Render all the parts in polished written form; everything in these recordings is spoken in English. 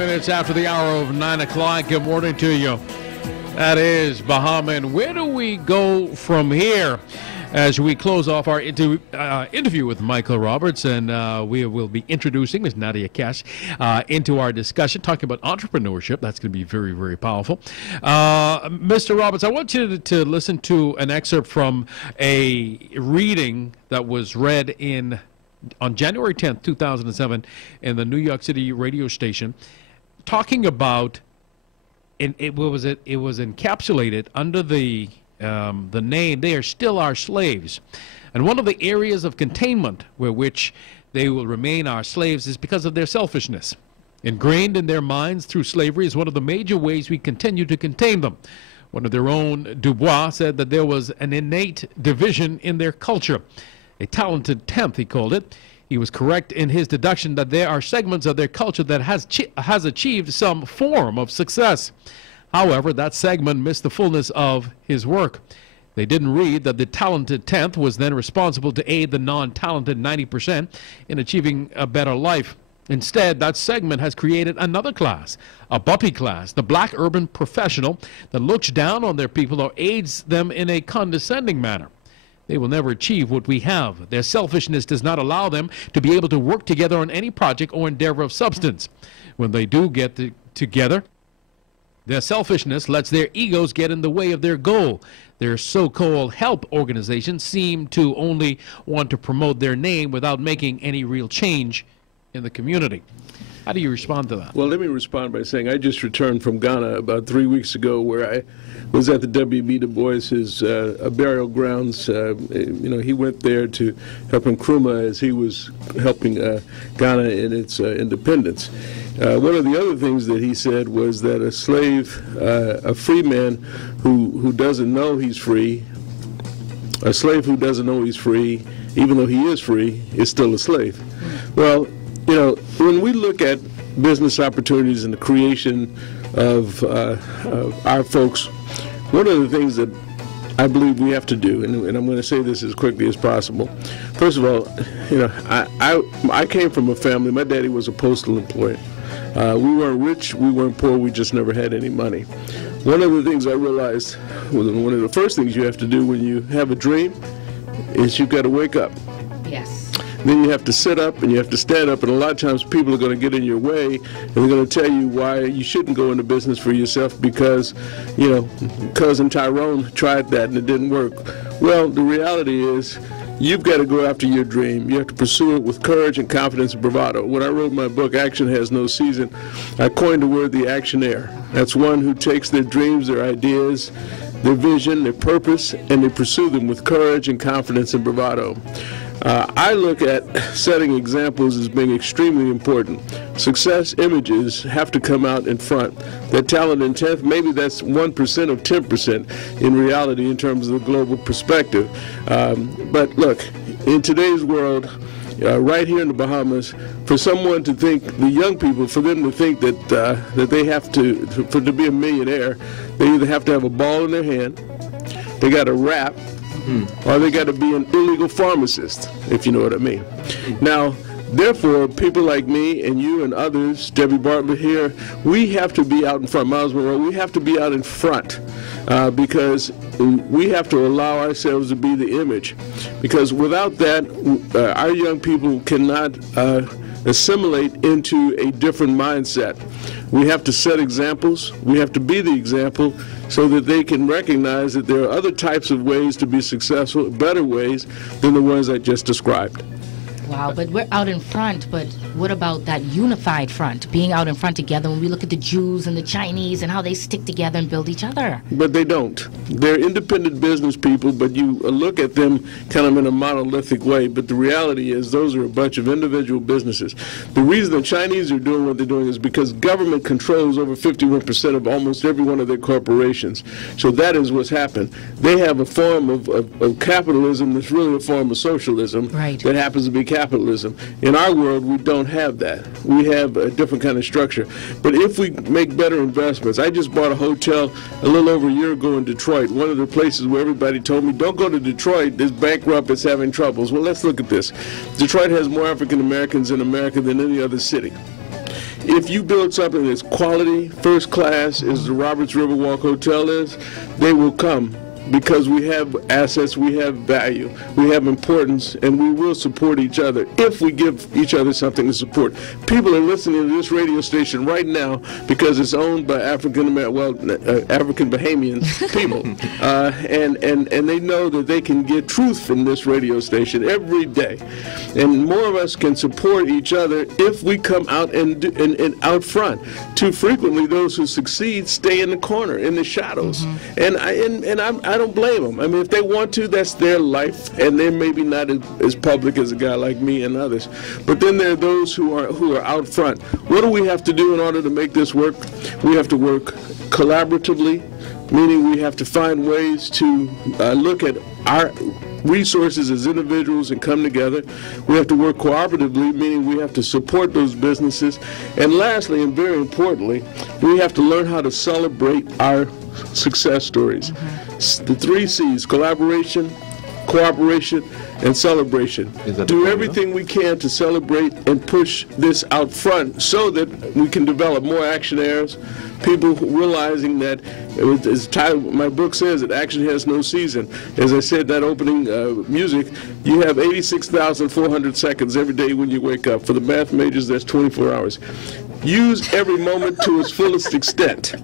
minutes after the hour of 9 o'clock. Good morning to you. That is Bahama. Where do we go from here as we close off our interview with Michael Roberts? And we will be introducing Ms. Nadia Cash into our discussion, talking about entrepreneurship. That's going to be very, very powerful. Mr. Roberts, I want you to listen to an excerpt from a reading that was read on January 10th, 2007, in the New York City radio station, talking about, it was encapsulated under the name, "They Are Still Our Slaves." And one of the areas of containment where which they will remain our slaves is because of their selfishness. Ingrained in their minds through slavery is one of the major ways we continue to contain them. One of their own, Dubois, said that there was an innate division in their culture. A talented tenth, he called it. He was correct in his deduction that there are segments of their culture that has achieved some form of success. However, that segment missed the fullness of his work. They didn't read that the talented tenth was then responsible to aid the non-talented 90% in achieving a better life. Instead, that segment has created another class, a bumpy class, the black urban professional that looks down on their people or aids them in a condescending manner. They will never achieve what we have. Their selfishness does not allow them to be able to work together on any project or endeavor of substance. When they do get together, their selfishness lets their egos get in the way of their goal. Their so-called help organizations seem to only want to promote their name without making any real change in the community. How do you respond to that? Well, let me respond by saying I just returned from Ghana about 3 weeks ago, where I was at the W.B. Du Bois's burial grounds. He went there to help Nkrumah as he was helping Ghana in its independence. One of the other things that he said was that a slave, a free man who doesn't know he's free, a slave who doesn't know he's free, even though he is free, is still a slave. Well, when we look at business opportunities and the creation of our folks, one of the things that I believe we have to do, and I'm going to say this as quickly as possible. First of all, I came from a family. My daddy was a postal employee. We weren't rich, we weren't poor, we just never had any money. One of the things I realized, one of the first things you have to do when you have a dream is you've got to wake up. Yes. Then you have to sit up and you have to stand up, and a lot of times people are going to get in your way and they're going to tell you why you shouldn't go into business for yourself because, cousin Tyrone tried that and it didn't work. Well, the reality is you've got to go after your dream. You have to pursue it with courage and confidence and bravado. When I wrote my book, Action Has No Season, I coined the word the actionaire. That's one who takes their dreams, their ideas, their vision, their purpose, and they pursue them with courage and confidence and bravado. I look at setting examples as being extremely important. Success images have to come out in front. That talent in 10th, maybe that's 1% of 10% in reality in terms of the global perspective. But look, in today's world, right here in the Bahamas, for someone to think, the young people, for them to think that they have to be a millionaire, they either have to have a ball in their hand, they got to rap, or they got to be an illegal pharmacist, if you know what I mean. Now, therefore, people like me and you and others, Debbie Bartlett here, we have to be out in front. Miles Monroe, we have to be out in front because we have to allow ourselves to be the image. Because without that, our young people cannot assimilate into a different mindset. We have to set examples. We have to be the example so that they can recognize that there are other types of ways to be successful, better ways than the ones I just described. Wow, but we're out in front, but what about that unified front, being out in front together when we look at the Jews and the Chinese and how they stick together and build each other? But they don't. They're independent business people, but you look at them kind of in a monolithic way, but the reality is those are a bunch of individual businesses. The reason the Chinese are doing what they're doing is because government controls over 51% of almost every one of their corporations. So that is what's happened. They have a form of capitalism that's really a form of socialism that happens to be capitalism. In our world, we don't have that. We have a different kind of structure. But if we make better investments, I just bought a hotel a little over a year ago in Detroit, one of the places where everybody told me, don't go to Detroit, it's bankrupt, it's having troubles. Well, let's look at this. Detroit has more African Americans in America than any other city. if you build something that's quality, first class, as the Roberts Riverwalk Hotel is, they will come. Because we have assets, we have value, we have importance, and we will support each other if we give each other something to support. People are listening to this radio station right now because it's owned by African Bahamian people, and they know that they can get truth from this radio station every day, and more of us can support each other if we come out and out front. Too frequently, those who succeed stay in the corner, in the shadows, and I don't blame them. I mean, if they want to, that's their life, and they're maybe not as public as a guy like me and others. But then there are those who are out front. What do we have to do in order to make this work? We have to work collaboratively, meaning we have to find ways to look at our resources as individuals and come together. We have to work cooperatively, meaning we have to support those businesses. And lastly, and very importantly, we have to learn how to celebrate our success stories. The 3 C's: collaboration, cooperation, and celebration. Do everything we can to celebrate and push this out front so that we can develop more actionaires, people realizing that, as my book says, that action has no season. As I said, that opening music, you have 86,400 seconds every day when you wake up. For the math majors, that's 24 hours. Use every moment to its fullest extent.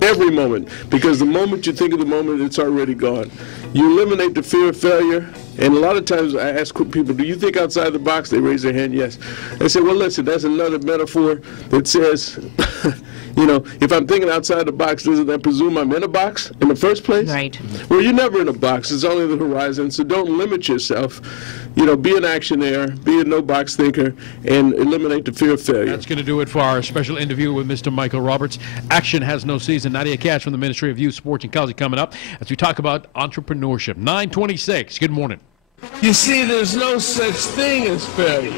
Every moment, because the moment you think of the moment, it's already gone. You eliminate the fear of failure, and a lot of times I ask people, do you think outside the box? They raise their hand, yes. I say, well, listen, that's another metaphor that says, you know, if I'm thinking outside the box, doesn't that presume I'm in a box in the first place? Right. Well, you're never in a box. It's only the horizon, so don't limit yourself. You know, be an actionaire, be a no-box thinker, and eliminate the fear of failure. That's going to do it for our special interview with Mr. Michael Roberts. Action has no season. Nadia Cash from the Ministry of Youth, Sports, and Culture coming up as we talk about entrepreneurship. 9:26. Good morning. You see, there's no such thing as failure.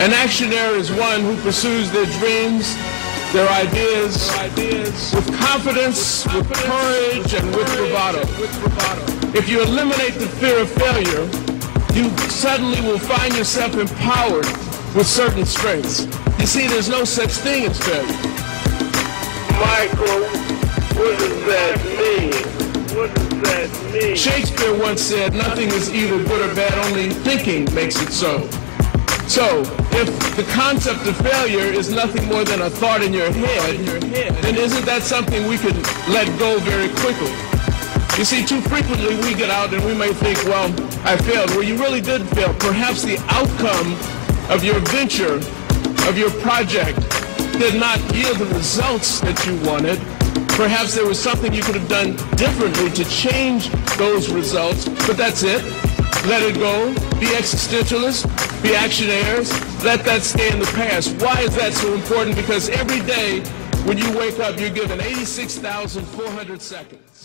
An actionaire is one who pursues their dreams, their ideas with confidence, with courage, and with bravado. If you eliminate the fear of failure, you suddenly will find yourself empowered with certain strengths. You see, there's no such thing as failure. Michael, what does that mean? Shakespeare once said, nothing is either good or bad, only thinking makes it so. So, if the concept of failure is nothing more than a thought in your head, then isn't that something we could let go very quickly? You see, too frequently we get out and we may think, well, I failed. Well, you really did fail. Perhaps the outcome of your venture, of your project, did not yield the results that you wanted. Perhaps there was something you could have done differently to change those results, but that's it. Let it go. Be existentialists. Be actionaires. Let that stay in the past. Why is that so important? Because every day when you wake up, you're given 86,400 seconds.